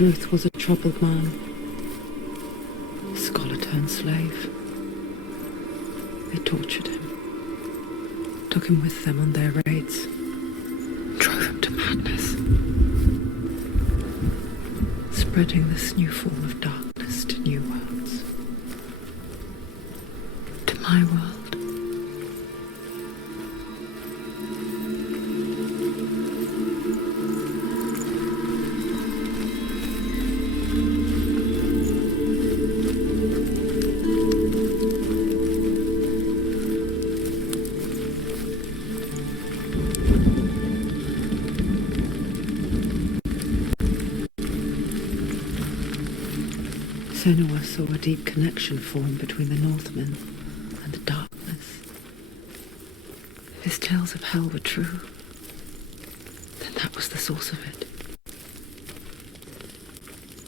Druth was a troubled man, scholar turned slave. They tortured him, took him with them on their raids, drove him to madness, spreading this new form of darkness to new worlds, to my world. Senua saw a deep connection form between the Northmen and the darkness. If his tales of hell were true, then that was the source of it.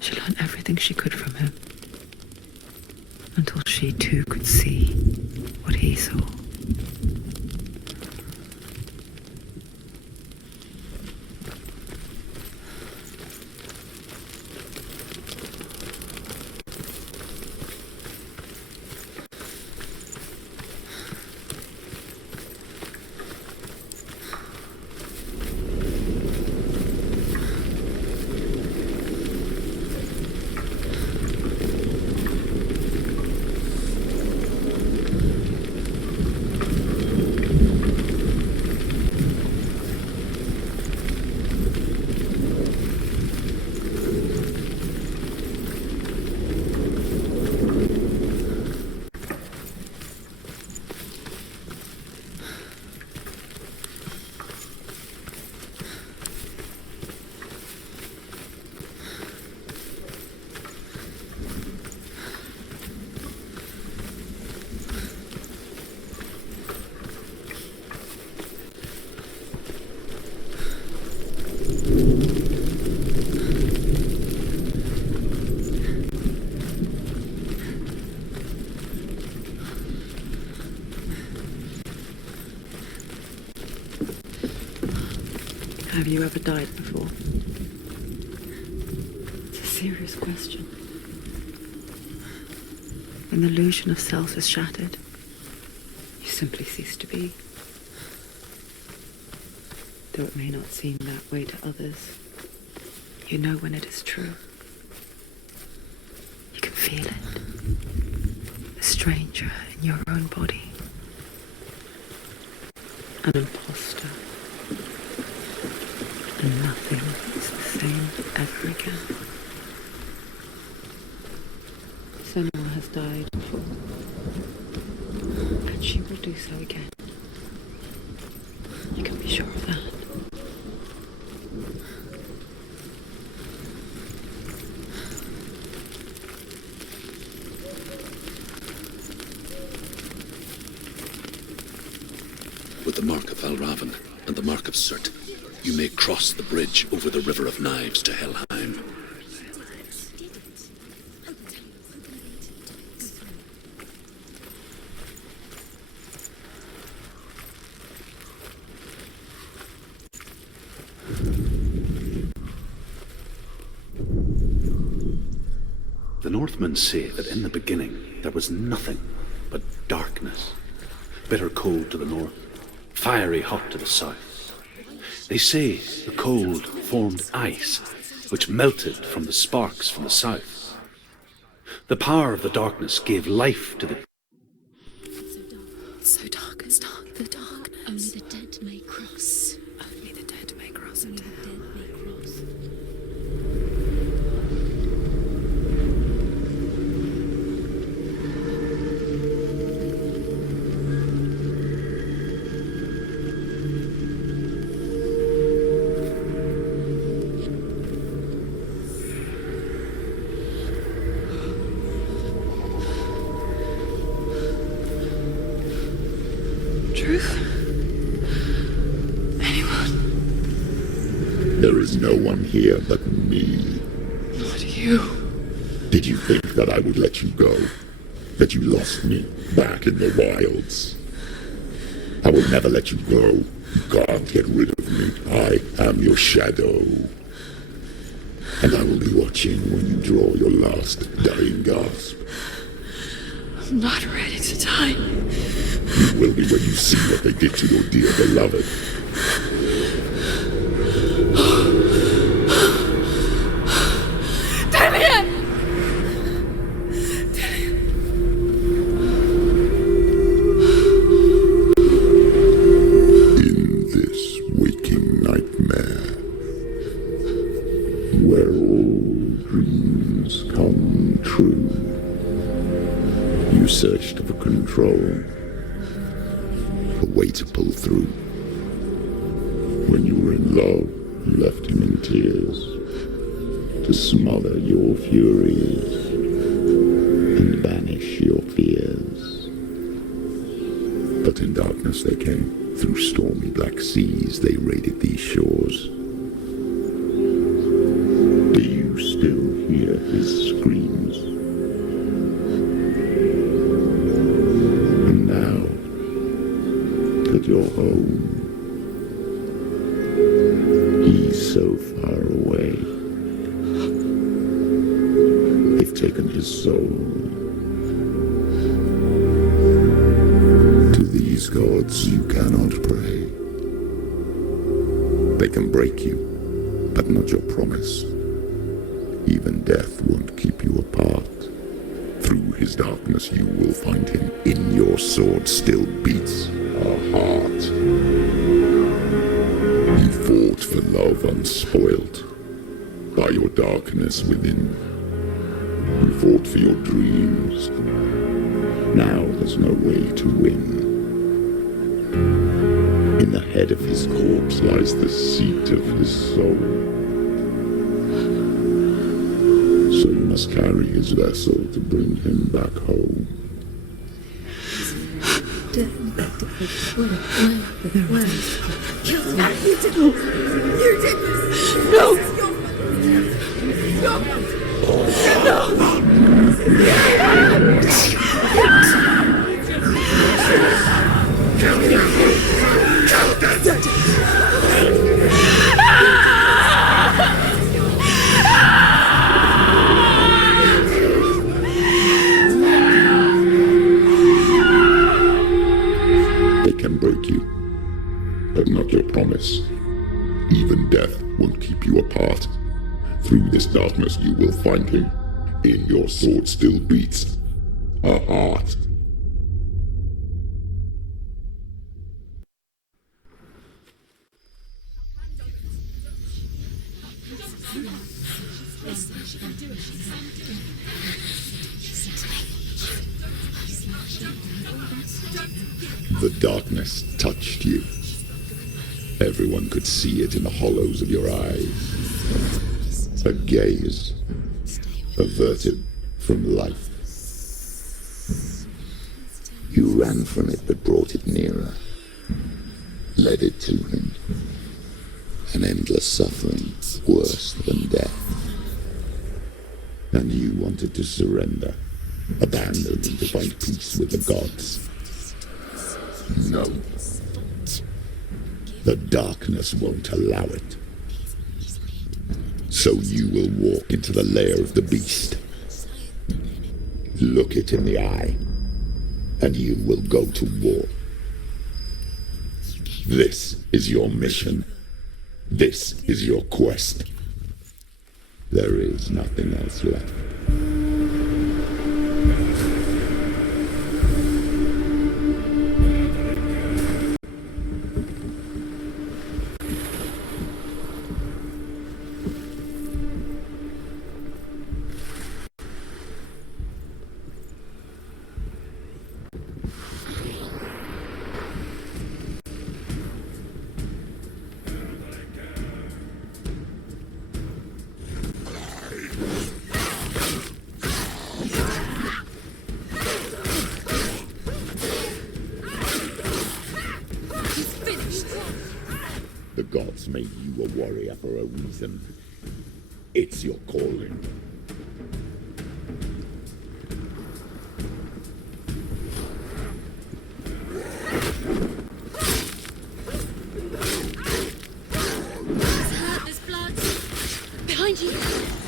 She learned everything she could from him, until she too could see what he saw. Have you ever died before? It's a serious question. When the illusion of self is shattered, you simply cease to be. Though it may not seem that way to others, you know when it is true. You can feel it. A stranger in your own body. An imposter. And nothing is the same ever again. Senua has died before, and she will do so again. You can be sure of that. With the mark of Valravan and the mark of Surt, you may cross the bridge over the River of Knives to Helheim. The Northmen say that in the beginning there was nothing but darkness, bitter cold to the north, fiery hot to the south. They say the cold formed ice, which melted from the sparks from the south. The power of the darkness gave life to the... So dark, it's dark, the darkness. Only the dead may cross. Only the dead may cross into hell. There is no one here but me. Not you. Did you think that I would let you go? That you lost me back in the wilds? I will never let you go. You can't get rid of me. I am your shadow. And I will be watching when you draw your last dying gasp. I'm not ready to die. You will be when you see what they did to your dear beloved. In this waking nightmare, where all dreams come true, you searched for control, a way to pull through. When you were in love, you left him in tears to smother your furies and banish your fears. But in darkness they came, through stormy black seas they raided these shores. Do you still hear his screams? And now that you're home, he's so far away. They've taken his soul. To these gods you cannot pray. They can break you, but not your promise. Even death won't keep you apart. Through his darkness you will find him. In your sword still beats a heart. You fought for love unspoilt by your darkness within. You fought for your dreams. Now there's no way to win. In the head of his corpse lies the seat of his soul. So you must carry his vessel to bring him back home. You did this! No! This is your fault. They can break you, but not your promise. Even death won't keep you apart. Through this darkness you will find him. In your sword still beats a heart. The darkness touched you. Everyone could see it in the hollows of your eyes. A gaze averted from life. You ran from it but brought it nearer, led it to him. An endless suffering worse than death. And you wanted to surrender, abandon and to find peace with the gods. No. The darkness won't allow it. So you will walk into the lair of the beast. Look it in the eye, and you will go to war. This is your mission. This is your quest. There is nothing else left. The gods made you a warrior for a reason. It's your calling. There's blood. Behind you.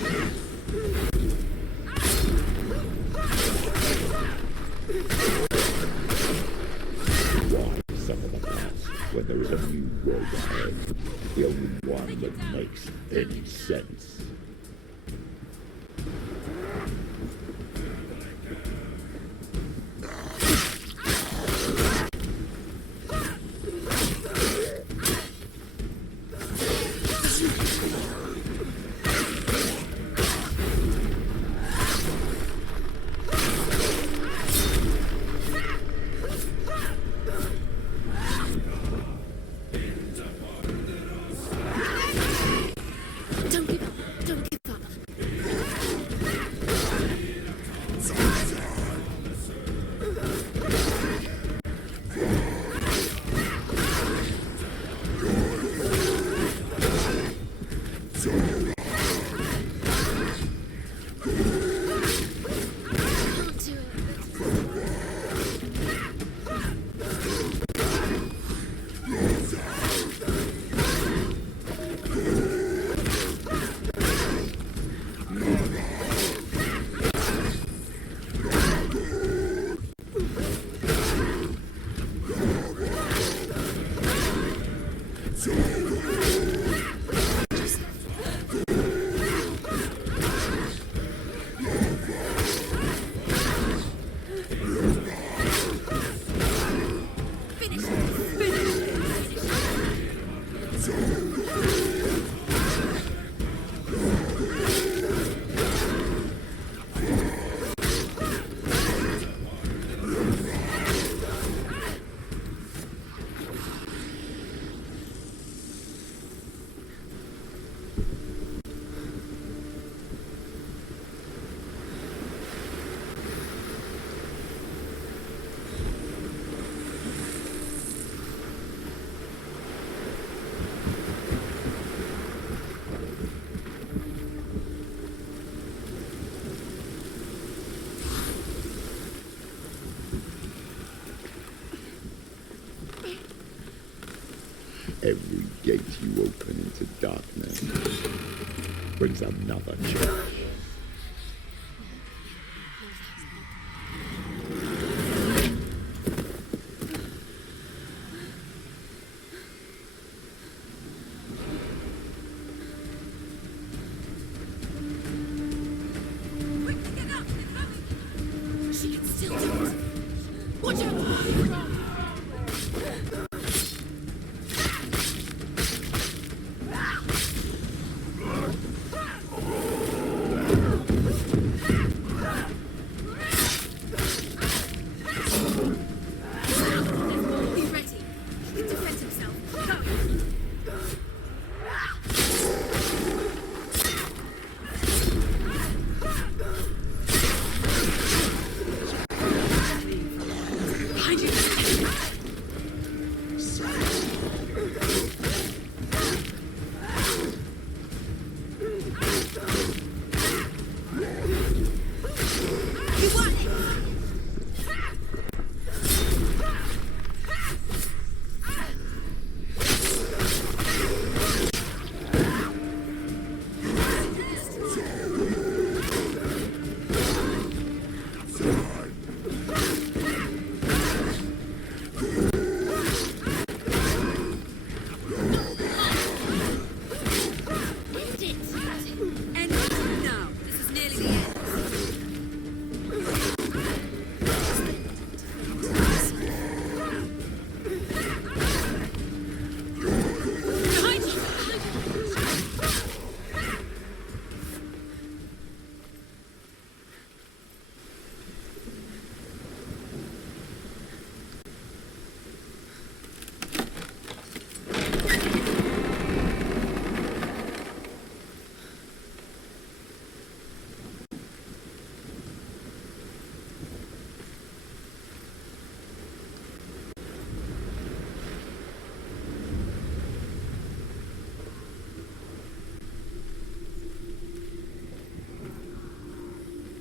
When there is a new world ahead, the only one that makes any sense. Every gate you open into darkness brings another change. She can still do it. Watch out!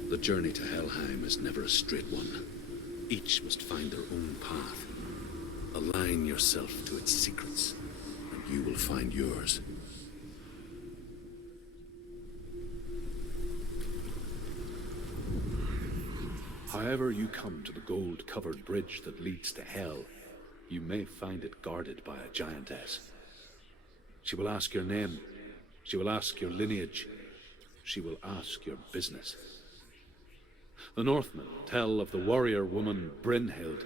The journey to Helheim is never a straight one. Each must find their own path. Align yourself to its secrets, and you will find yours. However you come to the gold-covered bridge that leads to hell, you may find it guarded by a giantess. She will ask your name, she will ask your lineage, she will ask your business. The Northmen tell of the warrior woman Brynhild,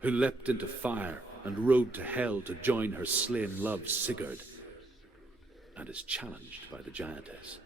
who leapt into fire and rode to hell to join her slain love Sigurd, and is challenged by the giantess.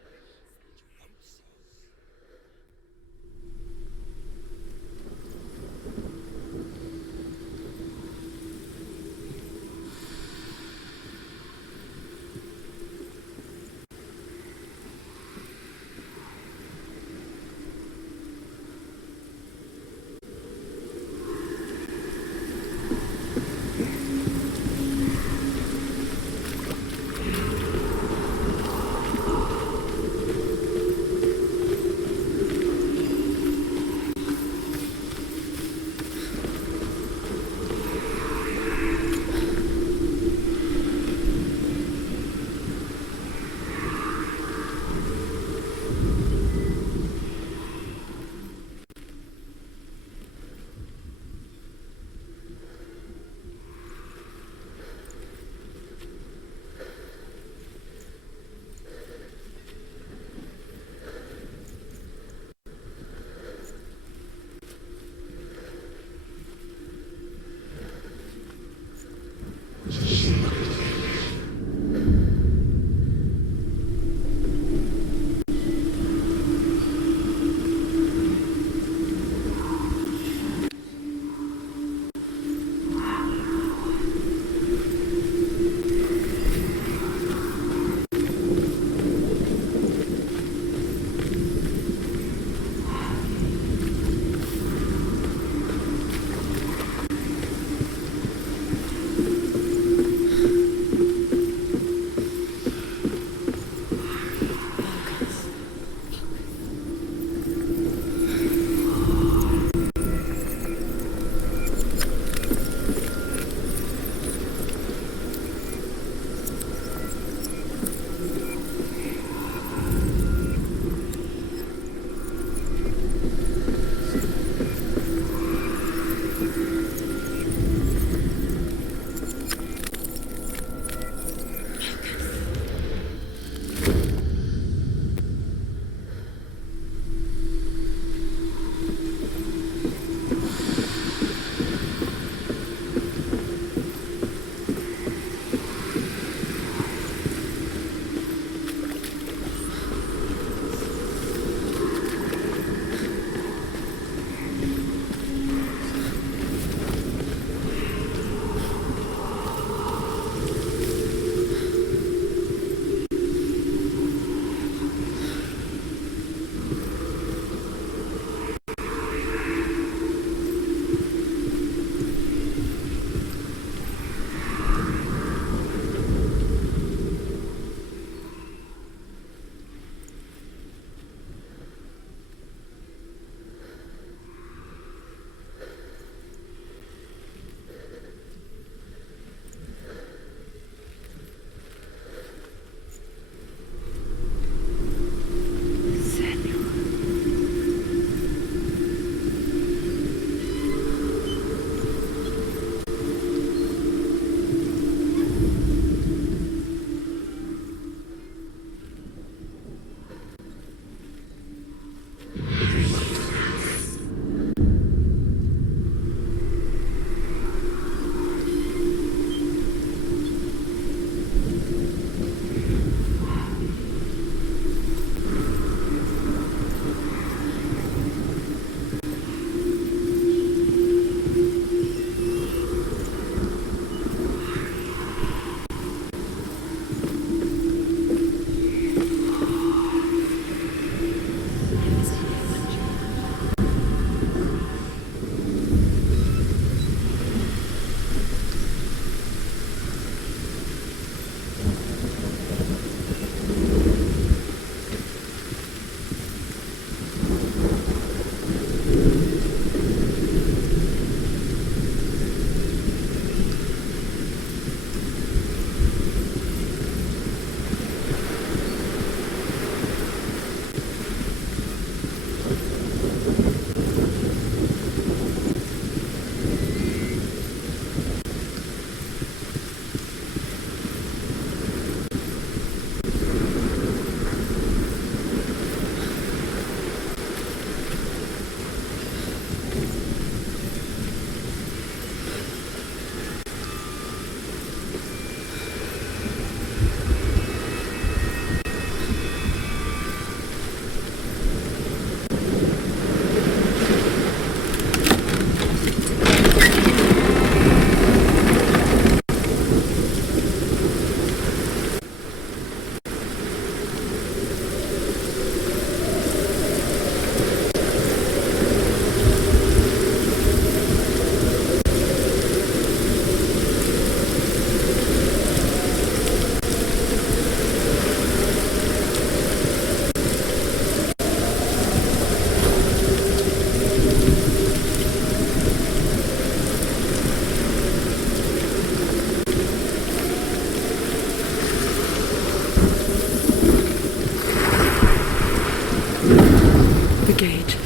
The gate.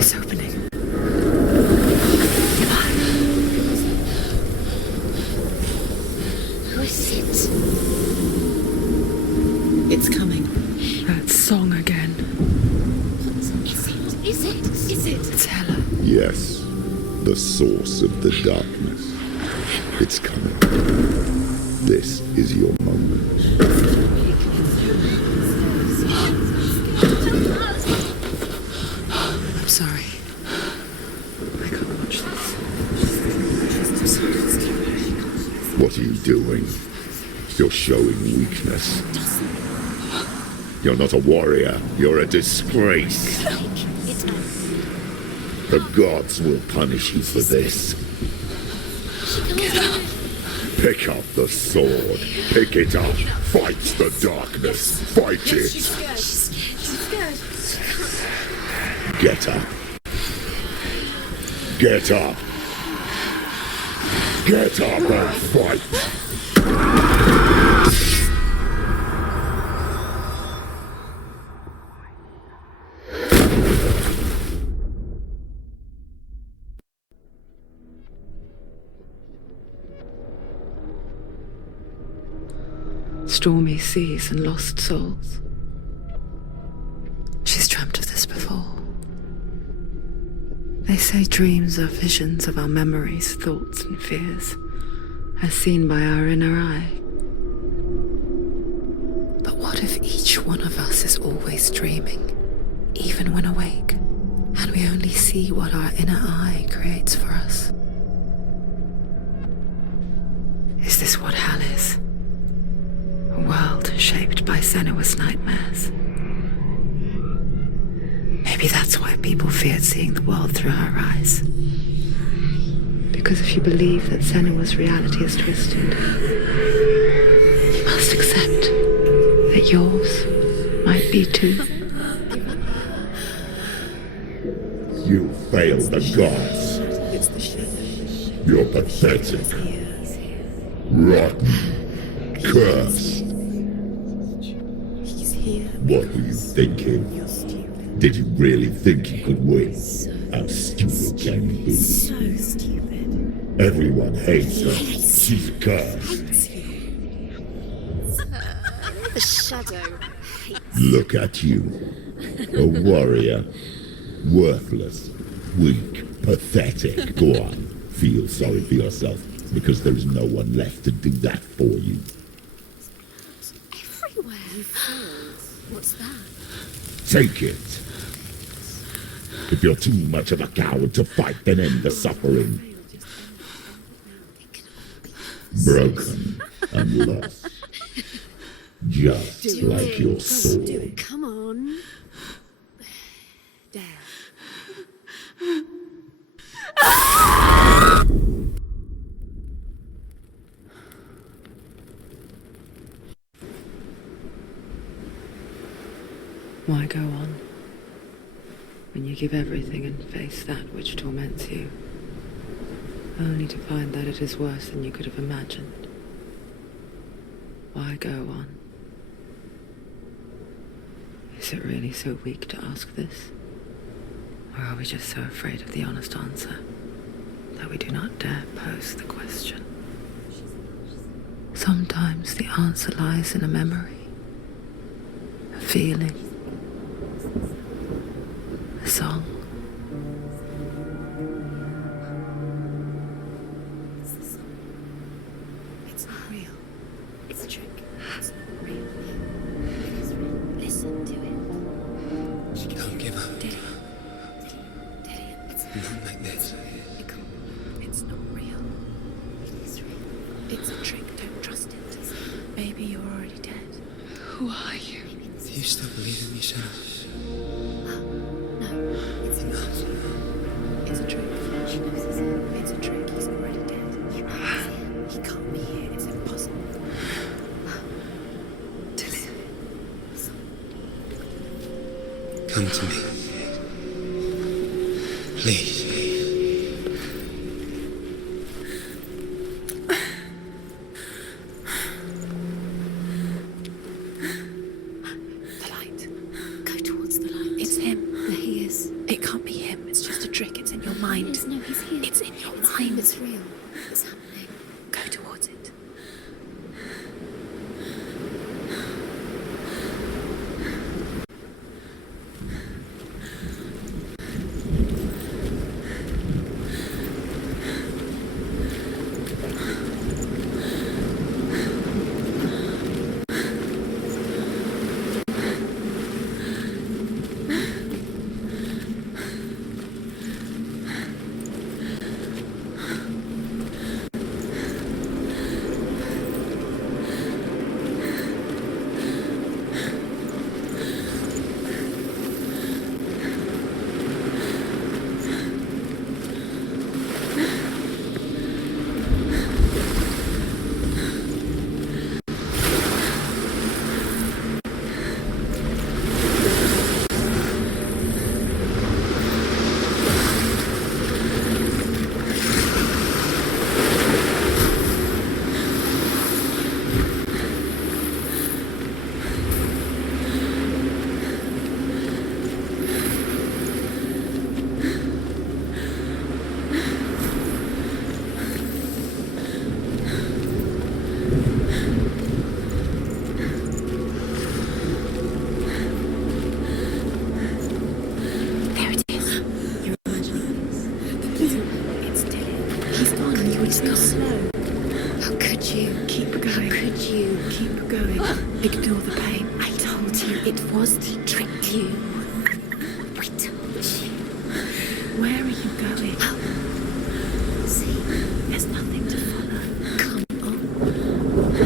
It's opening. Who is it? It's coming. That song again. Is it? It's Hella. Yes, the source of the darkness. It's coming. This is your moment. I'm sorry. I can't watch this. What are you doing? You're showing weakness. You're not a warrior. You're a disgrace. The gods will punish you for this. Pick up the sword. Pick it up. Fight the darkness. Fight it. Get up. Get up. Get up and fight. Stormy seas and lost souls. She's dreamt of this before. They say dreams are visions of our memories, thoughts and fears, as seen by our inner eye. But what if each one of us is always dreaming, even when awake, and we only see what our inner eye creates for us? Is this what hell is? A world shaped by Senua's nightmares. Maybe that's why people feared seeing the world through her eyes. Because if you believe that Senua's reality is twisted, you must accept that yours might be too. You failed the gods. You're pathetic. Rotten. Cursed. What were you thinking? Did you really think you could win? How stupid can you be? So stupid. Everyone hates her. She's cursed. The shadow. Look at you. A warrior. Worthless. Weak. Pathetic. Go on. Feel sorry for yourself, because there is no one left to do that for you. Everywhere. What's that? Take it. If you're too much of a coward to fight, then end the suffering. Broken and lost. Just like your soul. Come on. There. Why go on when you give everything and face that which torments you, only to find that it is worse than you could have imagined? Why go on? Is it really so weak to ask this? Or are we just so afraid of the honest answer that we do not dare pose the question? Sometimes the answer lies in a memory, a feeling, a song. It's not real. It's a trick. It's not real. It is real. Listen to it. Don't give up. Daddy. It's Not like this. It's not real. It is real. It's a trick. Don't trust it. Maybe you're already dead. Who are you? Do you still believe in me, Senua? No, it's not. It's a trick. It's a trick. He's already dead. He can't be here. It's impossible. Come to me. Please. The light. Go towards the light. It's him. mind. No, he's here. It's in your It's mind. him, it's real. It's happening. Go towards it. There it is. You're imagining this. It's Dylan. He's gone and you were so slow. How could you? Keep going. How could you? Keep going. Ignore the pain. I told you it was to trick you. I told you. Where are you going? See, There's nothing to follow. come on.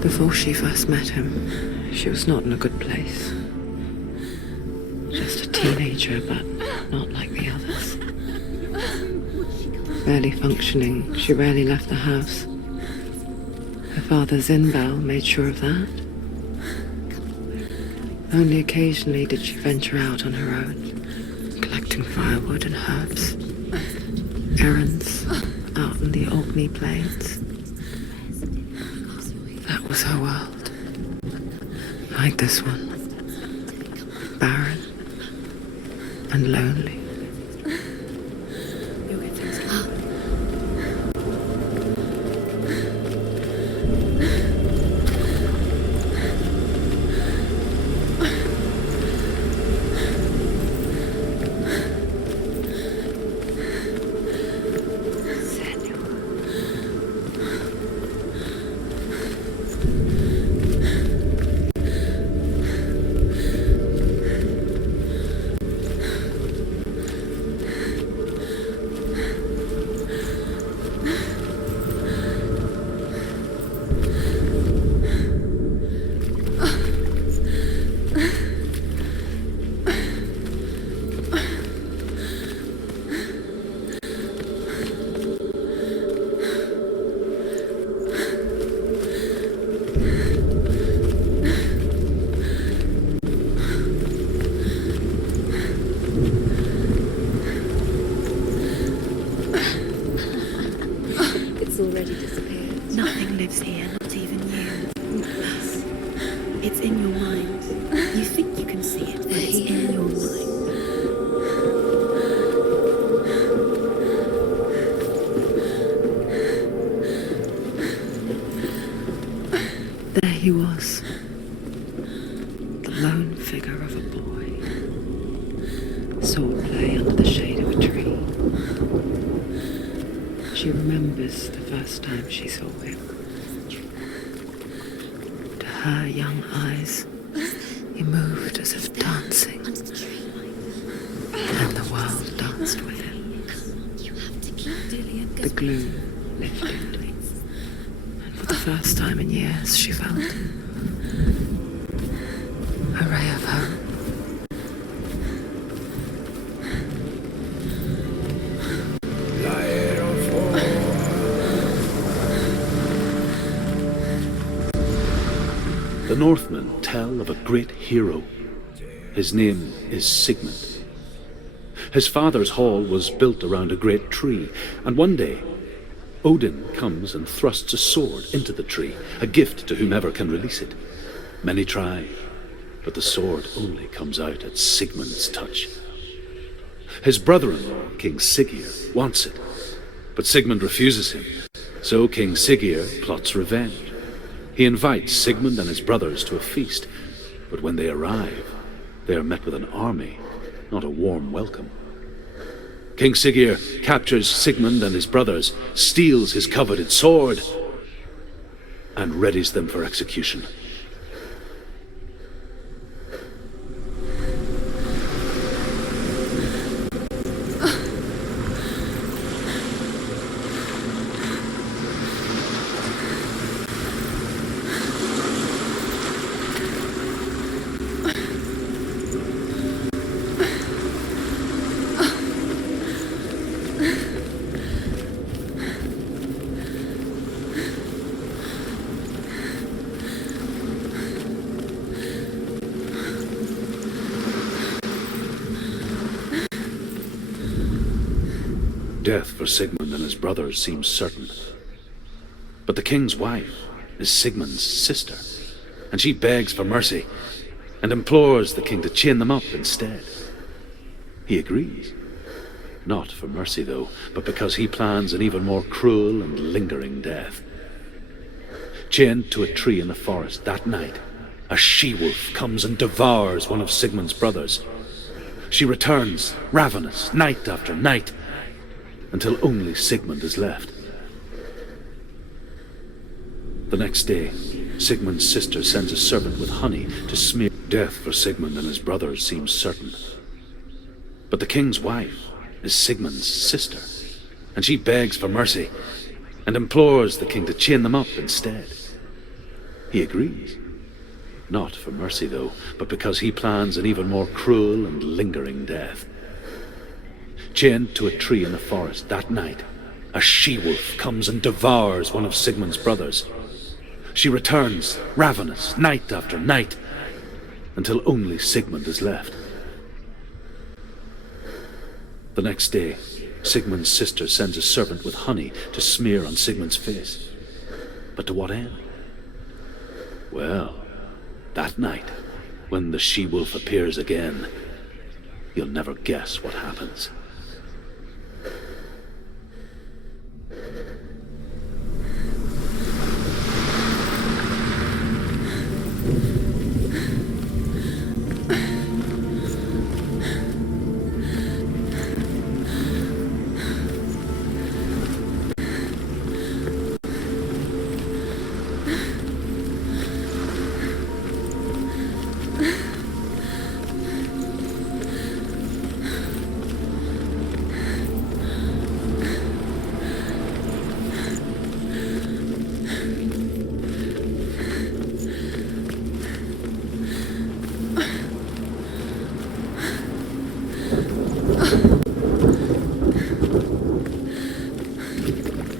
Before she first met him, she was not in a good place. Just a teenager, but not like the others. Barely functioning, she rarely left the house. Her father Zinbal made sure of that. Only occasionally did she venture out on her own, collecting firewood and herbs. Errands out in the Orkney Plains. That was her world. Like this one. Barren and lonely. You'll get things done. It's already disappeared. Nothing lives here, not even you. Us. It's in your mind. You think you can see it, but it's in your mind. There he was. The lone figure of a boy. Sword play under the shade of a tree. She remembers the first time she saw him. To her young eyes, he moved as if dancing, Under the tree. and the world danced with him. You have to keep Dillian. The gloom lifted, and for the first time in years, she felt a ray of hope. The Northmen tell of a great hero. His name is Sigmund. His father's hall was built around a great tree, and one day Odin comes and thrusts a sword into the tree, a gift to whomever can release it. Many try, but the sword only comes out at Sigmund's touch. His brother-in-law, King Siggeir, wants it, but Sigmund refuses him, so King Siggeir plots revenge. He invites Sigmund and his brothers to a feast, but when they arrive, they are met with an army, not a warm welcome. King Siggeir captures Sigmund and his brothers, steals his coveted sword, and readies them for execution. Death for Sigmund and his brothers seems certain. But the king's wife is Sigmund's sister, and she begs for mercy and implores the king to chain them up instead. He agrees. Not for mercy, though, but because he plans an even more cruel and lingering death. Chained to a tree in the forest that night, a she-wolf comes and devours one of Sigmund's brothers. She returns, ravenous, night after night, until only Sigmund is left. The next day, Sigmund's sister sends a servant with honey to smear. Death for Sigmund and his brothers seems certain. But the king's wife is Sigmund's sister, and she begs for mercy and implores the king to chain them up instead. He agrees. Not for mercy, though, but because he plans an even more cruel and lingering death. Chained to a tree in the forest that night, a she-wolf comes and devours one of Sigmund's brothers. She returns, ravenous, night after night, until only Sigmund is left. The next day, Sigmund's sister sends a servant with honey to smear on Sigmund's face. But to what end? Well, that night, when the she-wolf appears again, you'll never guess what happens.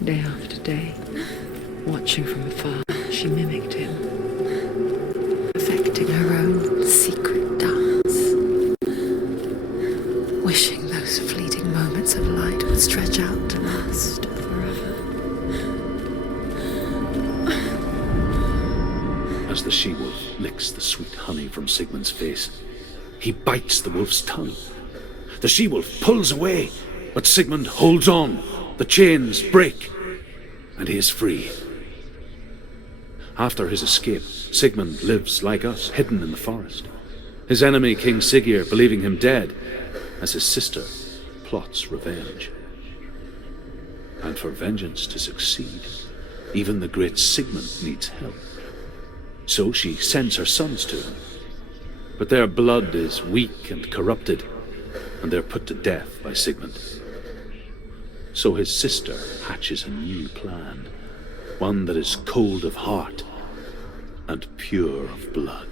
Day after day, watching from afar, she mimicked him, affecting her own secret dance, wishing those fleeting moments of light would stretch out to last forever. As the she-wolf licks the sweet honey from Sigmund's face, he bites the wolf's tongue. The she-wolf pulls away, but Sigmund holds on. The chains break, and he is free. After his escape, Sigmund lives like us, hidden in the forest. His enemy, King Siggeir, believing him dead, as his sister plots revenge. And for vengeance to succeed, even the great Sigmund needs help. So she sends her sons to him. But their blood is weak and corrupted, and they're put to death by Sigmund. So his sister hatches a new plan, one that is cold of heart and pure of blood.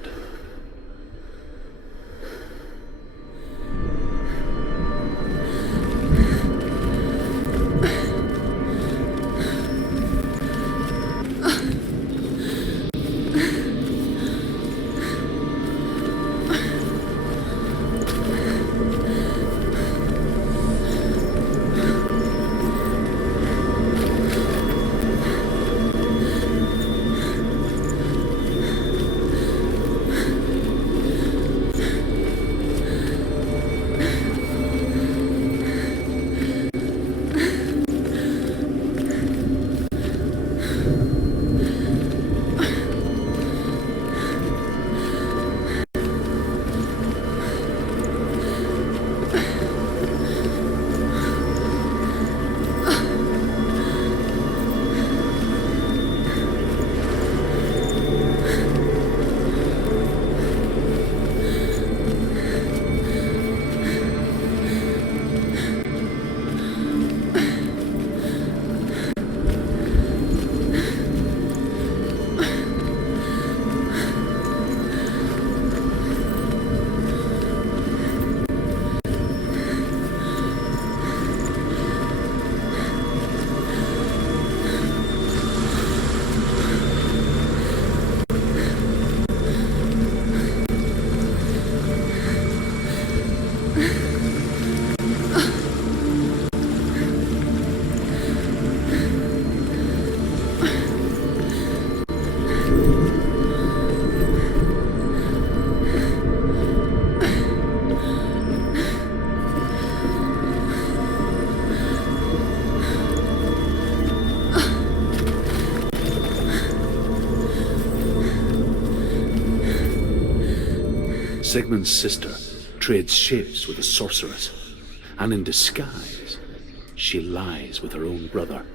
Sigmund's sister trades shapes with a sorceress, and in disguise, she lies with her own brother.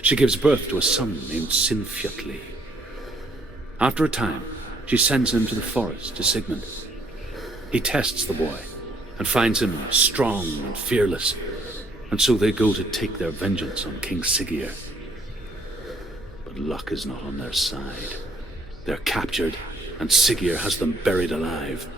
She gives birth to a son named Sinfjotli. After a time, she sends him to the forest to Sigmund. He tests the boy and finds him strong and fearless, and so they go to take their vengeance on King Siggeir. But luck is not on their side. They're captured, and Siggeir has them buried alive.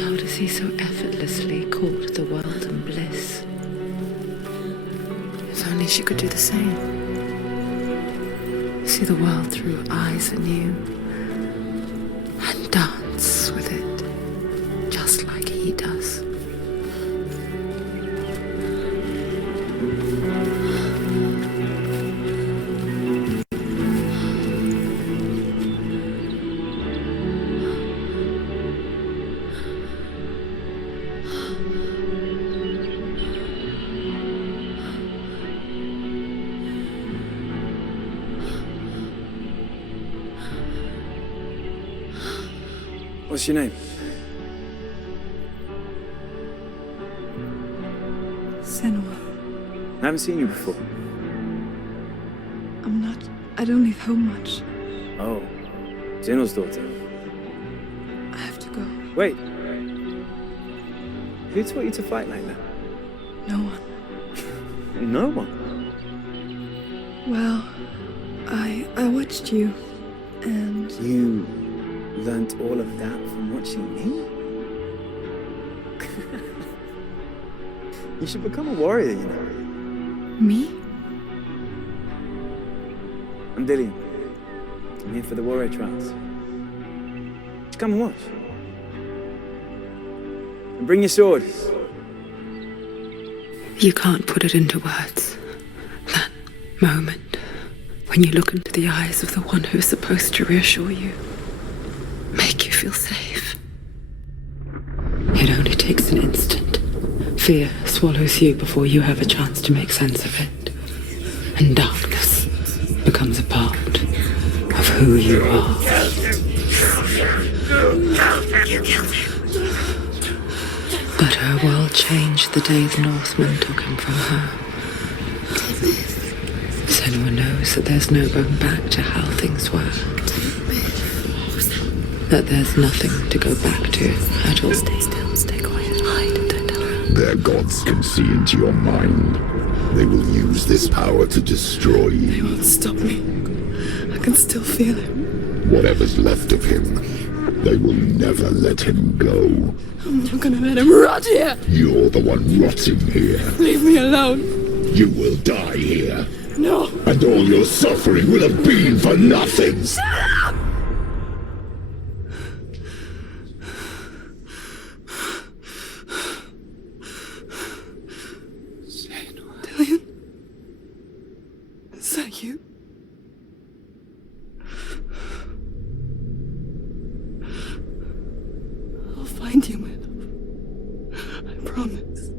How does he so effortlessly court the world and bliss? If only she could do the same. See the world through eyes anew and dance with it just like he does. What's your name? Senua. I haven't seen you before. I don't leave home much. Oh, Zenua's daughter. I have to go. Wait. Who taught you to fight like that? No one. No one? Well, I watched you, and You learnt all of that from watching me? You should become a warrior, you know. me? I'm Dillian. I'm here for the warrior trials. Just come and watch. And bring your sword. You can't put it into words. That moment when you look into the eyes of the one who's supposed to reassure you, make you feel safe. It only takes Fear swallows you before you have a chance to make sense of it. And darkness becomes a part of who you are. But her world changed the day the Northmen took him from her. Senua knows that there's no going back to how things were. That there's nothing to go back to at all. Stay still, stay quiet, hide, don't tell her. Their gods can see into your mind. They will use this power to destroy They you. won't stop me. I can still feel him. Whatever's left of him, they will never let him go. I'm not gonna let him rot here. You're the one rotting here. Leave me alone. You will die here. No. And all your suffering will have been for nothing. Dillian? Is that you? I'll find you, my love. I promise.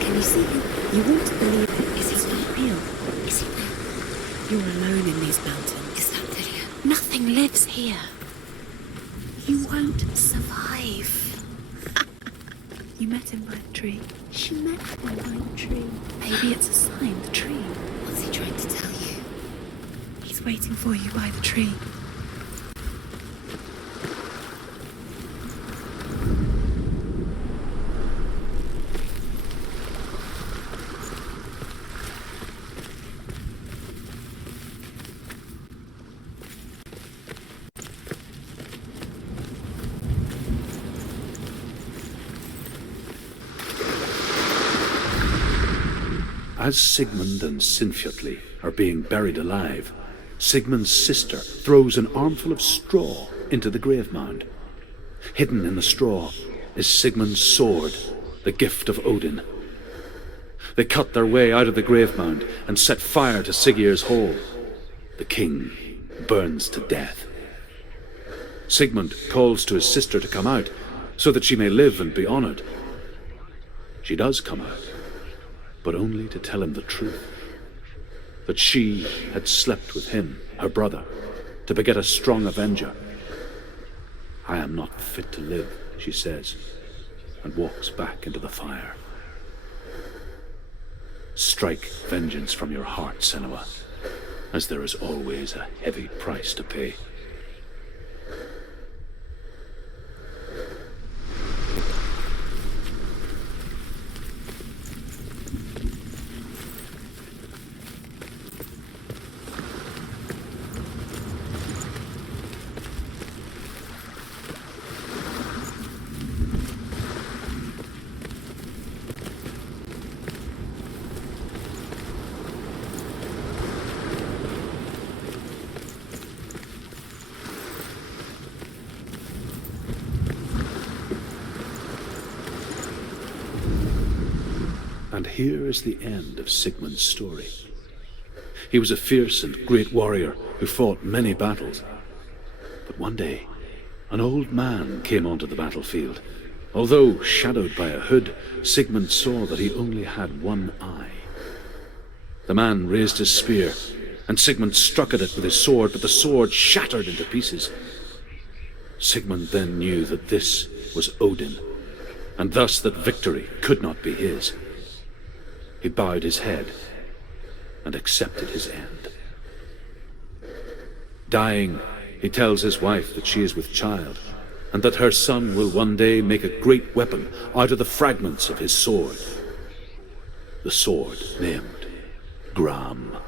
Can you see him? You want to believe it. Is he not real? Is he there? You're alone in these mountains. Is that Dillian? Nothing lives here. You won't survive. You met him by the tree. She met him by the tree. Maybe it's a sign, the tree. What's he trying to tell you? He's waiting for you by the tree. As Sigmund and Sinfjotli are being buried alive, Sigmund's sister throws an armful of straw into the grave mound. Hidden in the straw is Sigmund's sword, the gift of Odin. They cut their way out of the grave mound and set fire to Siggeir's hole. The king burns to death. Sigmund calls to his sister to come out so that she may live and be honored. She does come out, but only to tell him the truth, that she had slept with him, her brother, to beget a strong avenger. I am not fit to live, she says, and walks back into the fire. Strike vengeance from your heart, Senua, as there is always a heavy price to pay. And here is the end of Sigmund's story. He was a fierce and great warrior who fought many battles. But one day, an old man came onto the battlefield. Although shadowed by a hood, Sigmund saw that he only had one eye. The man raised his spear, and Sigmund struck at it with his sword, but the sword shattered into pieces. Sigmund then knew that this was Odin, and thus that victory could not be his. He bowed his head and accepted his end. Dying, he tells his wife that she is with child, and that her son will one day make a great weapon out of the fragments of his sword. The sword named Gram.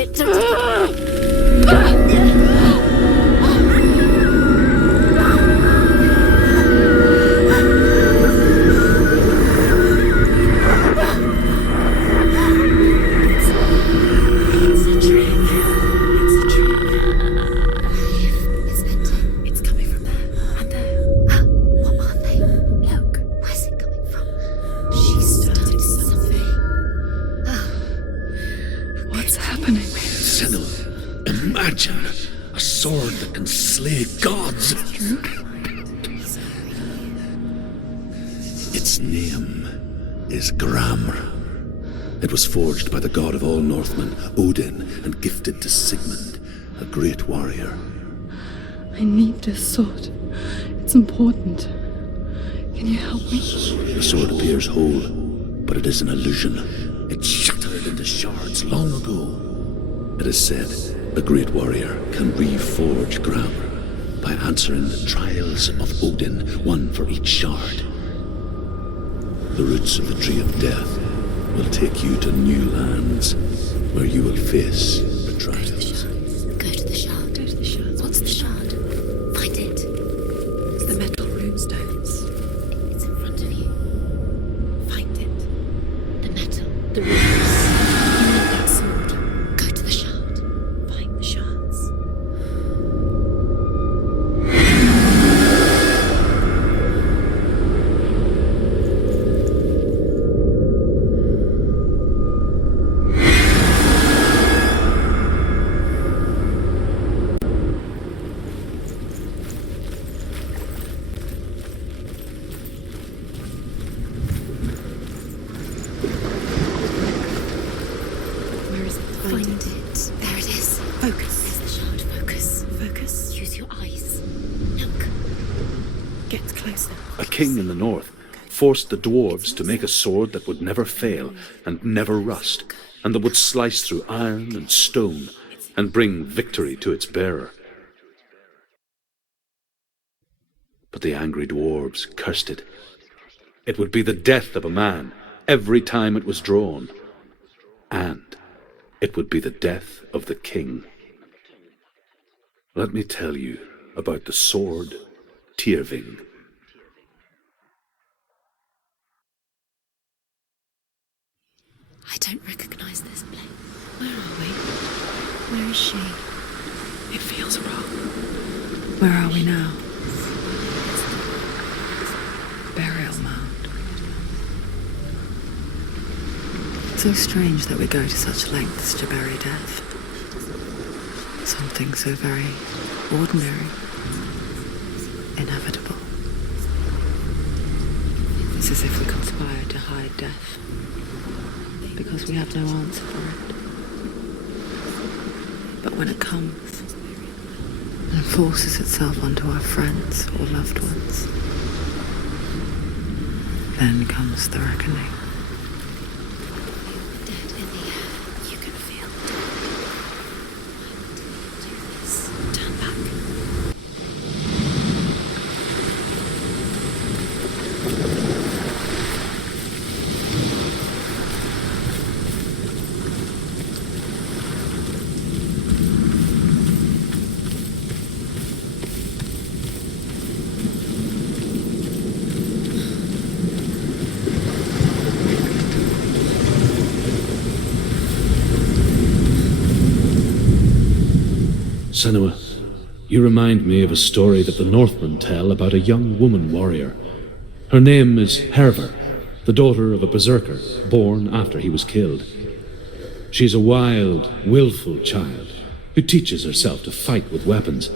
it. Don't take it. Imagine a sword that can slay gods. Its name is Gramr. It was forged by the god of all Northmen, Odin, and gifted to Sigmund, a great warrior. I need this sword. It's important. Can you help me? The sword appears whole, but it is an illusion. It shattered into shards long ago. It is said a great warrior can reforge Gramr by answering the trials of Odin, one for each shard. The roots of the tree of death will take you to new lands where you will face betrayals. Go to the shard. Go to the shard. What's the shard? Find it. It's the metal runestones. It's in front of you. Find it. The metal. The runes. You need that sword. Go to the shard. Find the shards. Where is it? Find it. There it is. Focus. There's the shard. Focus. Focus. Use your eyes. Look. Get closer. A king in the north forced the dwarves to make a sword that would never fail and never rust, and that would slice through iron and stone and bring victory to its bearer. But the angry dwarves cursed it. It would be the death of a man every time it was drawn, and it would be the death of the king. Let me tell you about the sword Tyrving. I don't recognize this place. Where are we? Where is she? It feels wrong. Where are we now? Burial mound. So strange that we go to such lengths to bury death. Something so very ordinary, inevitable. It's as if we conspire to hide death, because we have no answer for it. But when it comes and forces itself onto our friends or loved ones, then comes the reckoning. Dead in the air. You can feel dead. Do this. Turn back. Senua, you remind me of a story that the Northmen tell about a young woman warrior. Her name is Hervor, the daughter of a berserker born after he was killed. She is a wild, willful child who teaches herself to fight with weapons.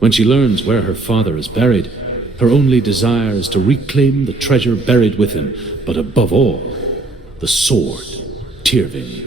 When she learns where her father is buried, her only desire is to reclaim the treasure buried with him, but above all, the sword, Tyrving.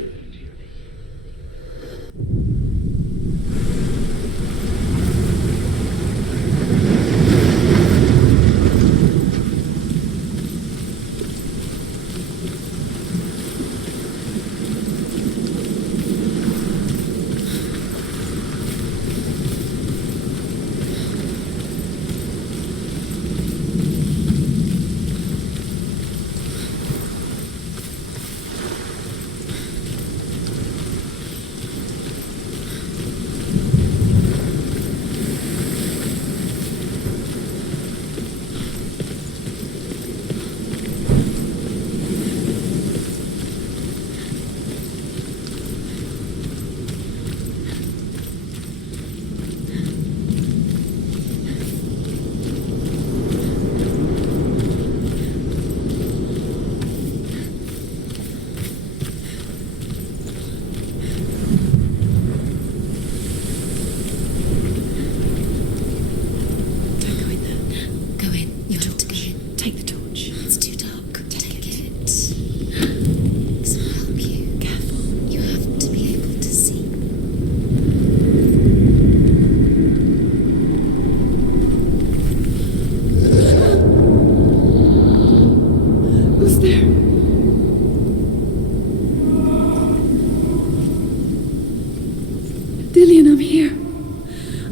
Dillian, I'm here.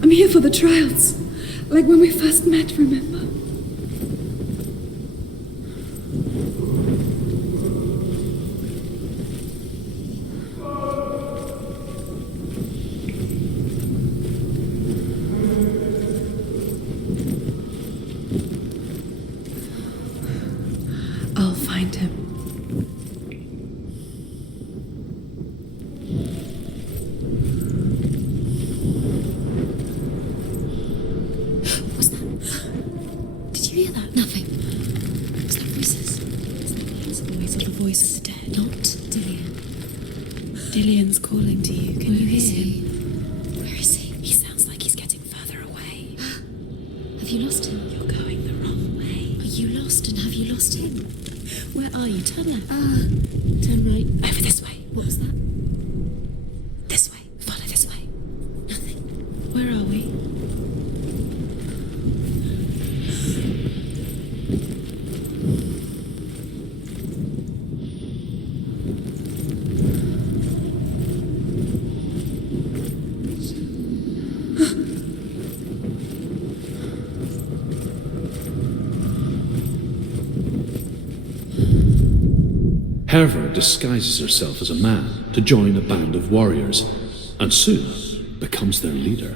I'm here for the trials. Like when we first met, remember? I'll find him. What's that? Did you hear that? Nothing. Was that voices? It's the voice of the voice of the dead. Not Dillian. Dillian's calling to you. Can you Where is hear he? him? Where is he? He sounds like he's getting further away. Have you lost him? You're going the wrong way. Are you lost and have you lost him? Where are you? Turn left. Turn right. Over this way. What was that? This way. Follow this way. Nothing. Where are we? Herva disguises herself as a man to join a band of warriors, and soon becomes their leader.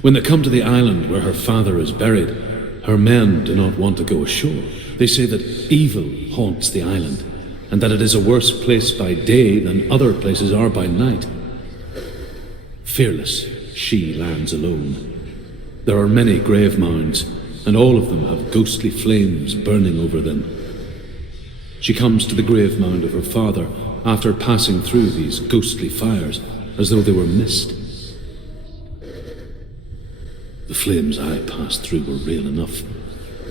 When they come to the island where her father is buried, her men do not want to go ashore. They say that evil haunts the island, and that it is a worse place by day than other places are by night. Fearless, she lands alone. There are many grave mounds, and all of them have ghostly flames burning over them. She comes to the grave mound of her father after passing through these ghostly fires as though they were mist. The flames I passed through were real enough.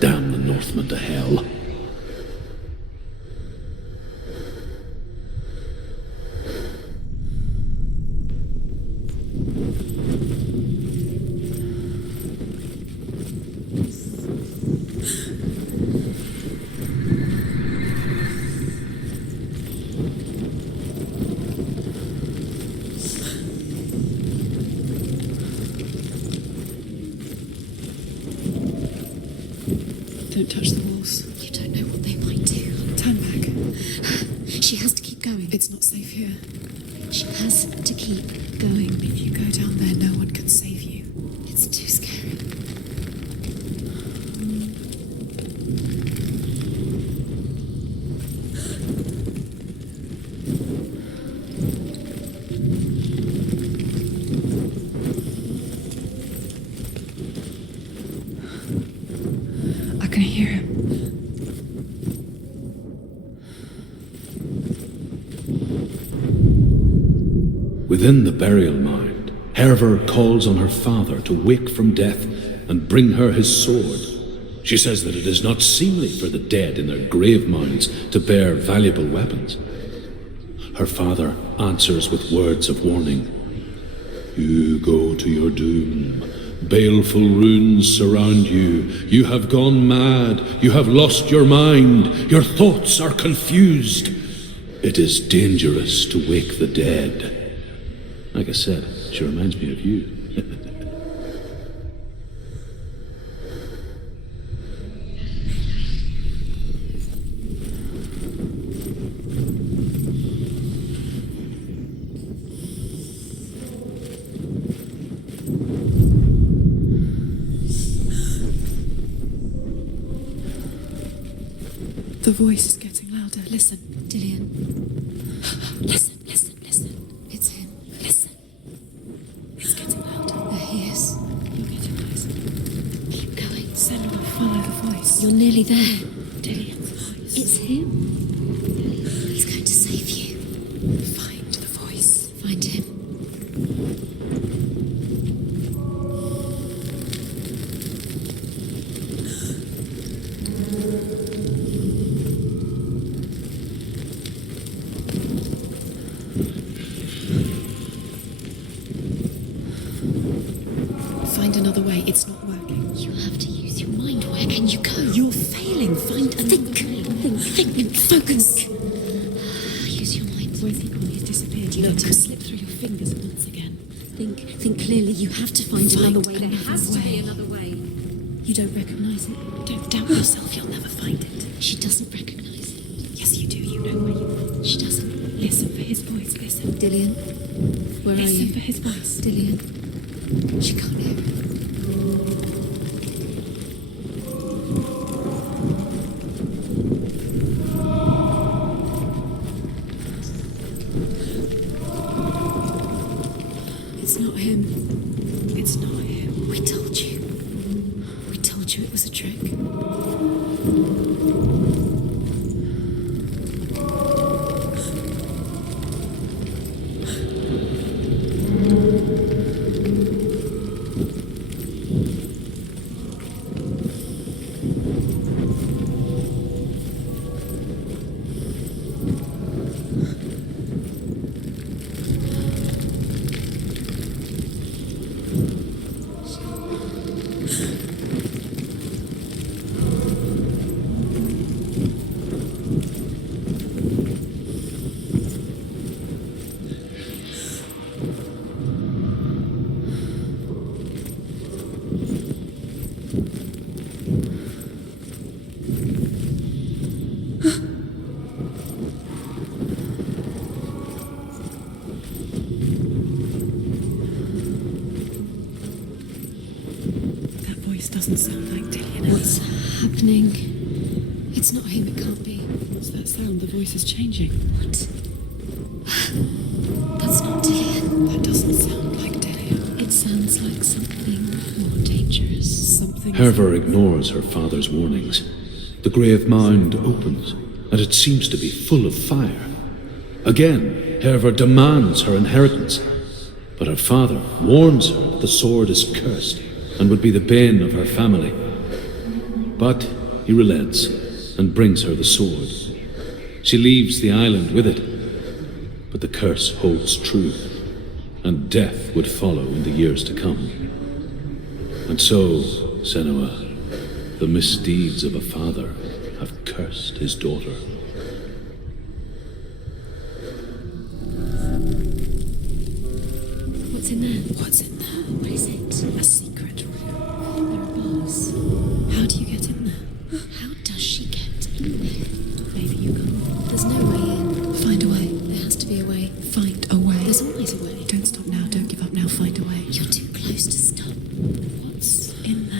Damn the Northmen to hell. Don't touch the walls. You don't know what they might do. Turn back. She has to keep going. It's not safe here. She has to keep going. If you go down there, no one can save you. It's too scary. I can hear him. Within the burial mound, Herva calls on her father to wake from death and bring her his sword. She says that it is not seemly for the dead in their grave mounds to bear valuable weapons. Her father answers with words of warning. You go to your doom. Baleful runes surround you. You have gone mad. You have lost your mind. Your thoughts are confused. It is dangerous to wake the dead. Like I said, she reminds me of you. The voice is getting louder. Listen, Dillian. Listen, listen, listen. It's him. Listen. It's getting louder. There he is. You're getting closer. Keep going. Senua, follow the voice. You're nearly there. Dillian's voice. It's him. He's going to save you. Find the voice. Find him. Find another way. It's not working. You have to use your mind. Where can you go? You're failing. Find another way. Think. Focus. Use your mind. Where's he gone? He's disappeared. You let him slip through your fingers once again. Think clearly. You have to find another way. There has to be another way. You don't recognise it. Don't doubt yourself, you'll never find it. She doesn't recognise it. Yes, you do, you know where you She doesn't. Listen for his voice, listen. Dillian, where are Listen you? for his voice. Dillian, she can't hear it. It's not him. It's not him. We told you. We told you it was a trick. That voice doesn't sound like Dillian. What's happening? It's not him, it can't be. What's that sound? The voice is changing. What? That's not Dillian. That doesn't sound like Dillian. It sounds like something more dangerous. Something. Herva ignores her father's warnings. The grave mound opens, and it seems to be full of fire. Again, Herva demands her inheritance, but her father warns her that the sword is cursed and would be the bane of her family. But he relents and brings her the sword. She leaves the island with it, but the curse holds true, and death would follow in the years to come. And so, Senua, the misdeeds of a father have cursed his daughter. What's in there? What's in there? What is it? A secret room. There are bars. How do you get in there? How does she get in there? Maybe you can. There's no way in. Find a way. There has to be a way. Find a way. There's always a way. Don't stop now. Don't give up now. Find a way. You're too close to stop. What's in there?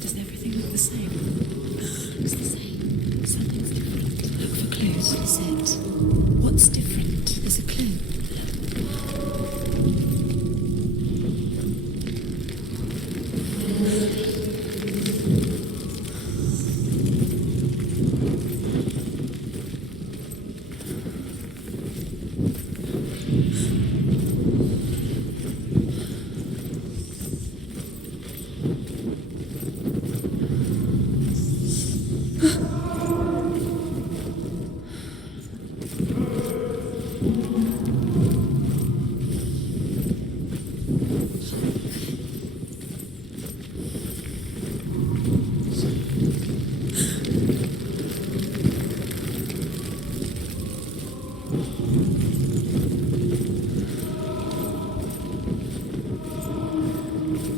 Does everything look the same? Looks the same. Something's different. Look for clues. What is it? What's different? There's a clue.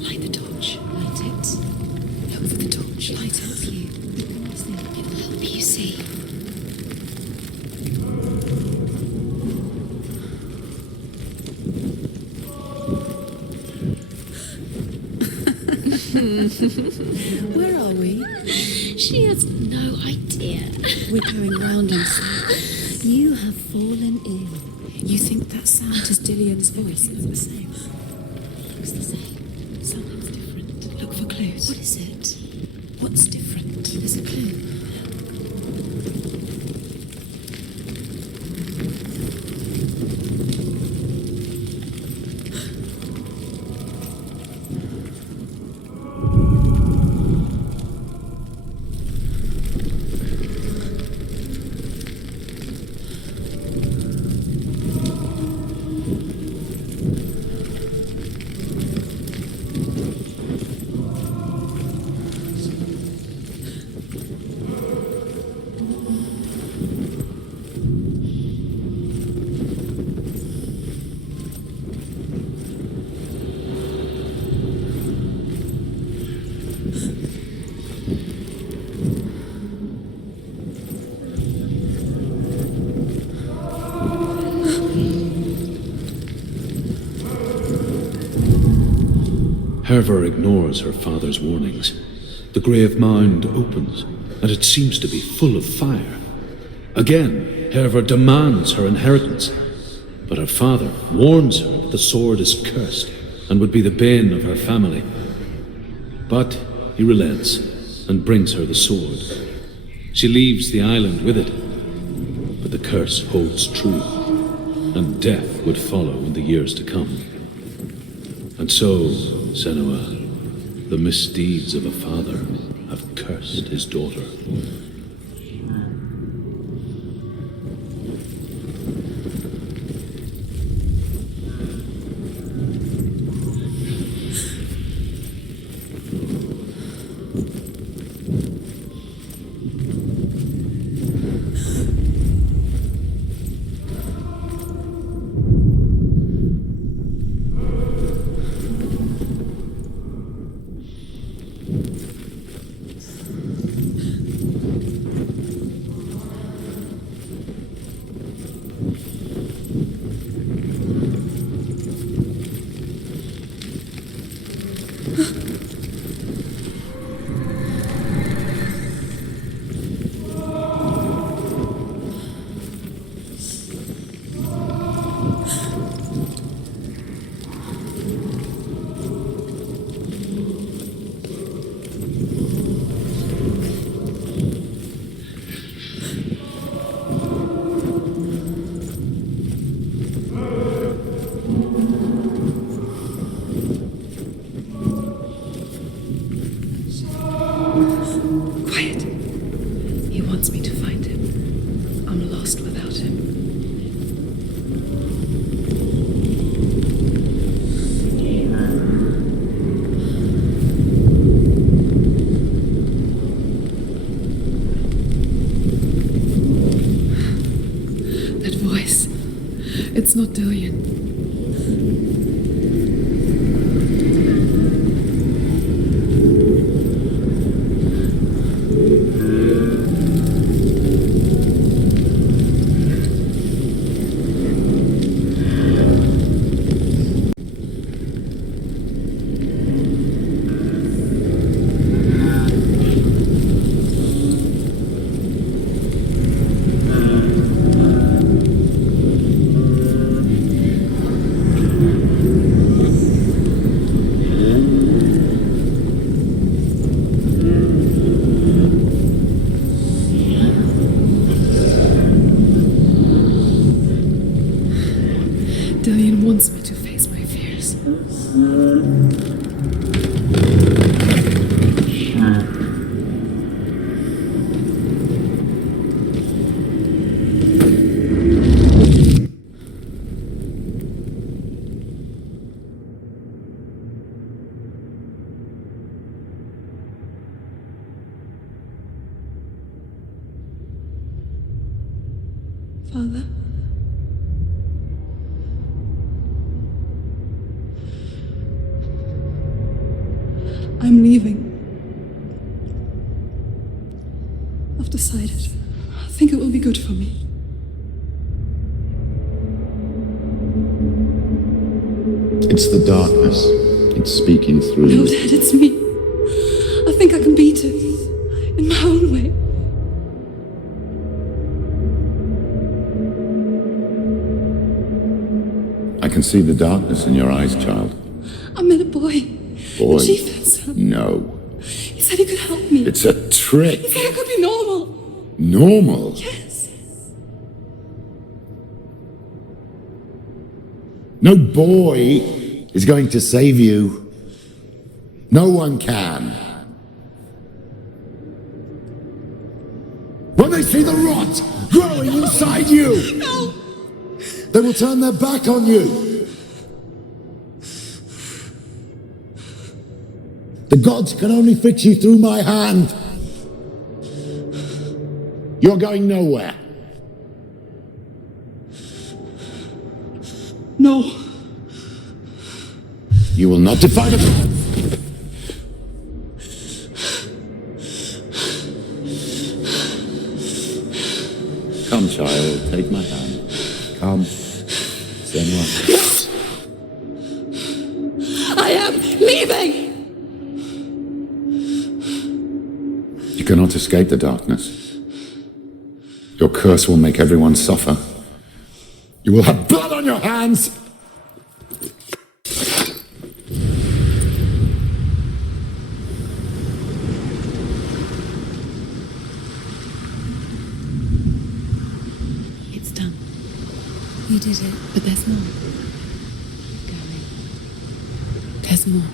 Light the torch. Light it. Look for the torch. Light it. Help you. It will help you see. Where are we? She has no idea. We're going round and circles. You have fallen in. You think that sound is Dillian's voice? It's the same. Looks the same. Something's different. Look for clues. What is it? What's different? There's a clue. Herva ignores her father's warnings. The grave mound opens, and it seems to be full of fire. Again, Herva demands her inheritance, but her father warns her that the sword is cursed and would be the bane of her family. But he relents and brings her the sword. She leaves the island with it, but the curse holds true, and death would follow in the years to come. And so, Senua, the misdeeds of a father have cursed his daughter. Quiet. He wants me to find him. I'm lost without him. That voice. It's not Dillian. Dillian wants me to face my fears. Father? I'm leaving. I've decided. I think it will be good for me. It's the darkness. It's speaking through No, you. Dad, it's me. I think I can beat it. In my own way. I can see the darkness in your eyes, child. I met a boy. Boy. The chief answered. No. He said he could help me. It's a trick. He said I could be normal. Normal? Yes. No boy is going to save you. No one can. When they see the rot growing inside you, No. they will turn their back on you. The gods can only fix you through my hand. You're going nowhere. No. You will not defy the gods. Come, child, take my hand. Come, Senua. I am leaving. cannot escape the darkness. Your curse will make everyone suffer. You will have blood on your hands! It's done. You did it. But there's more. Keep going. There's more.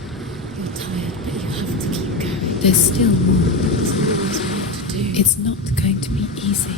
You're tired, but you have to keep going. There's still more. There's always more to do. It's not going to be easy.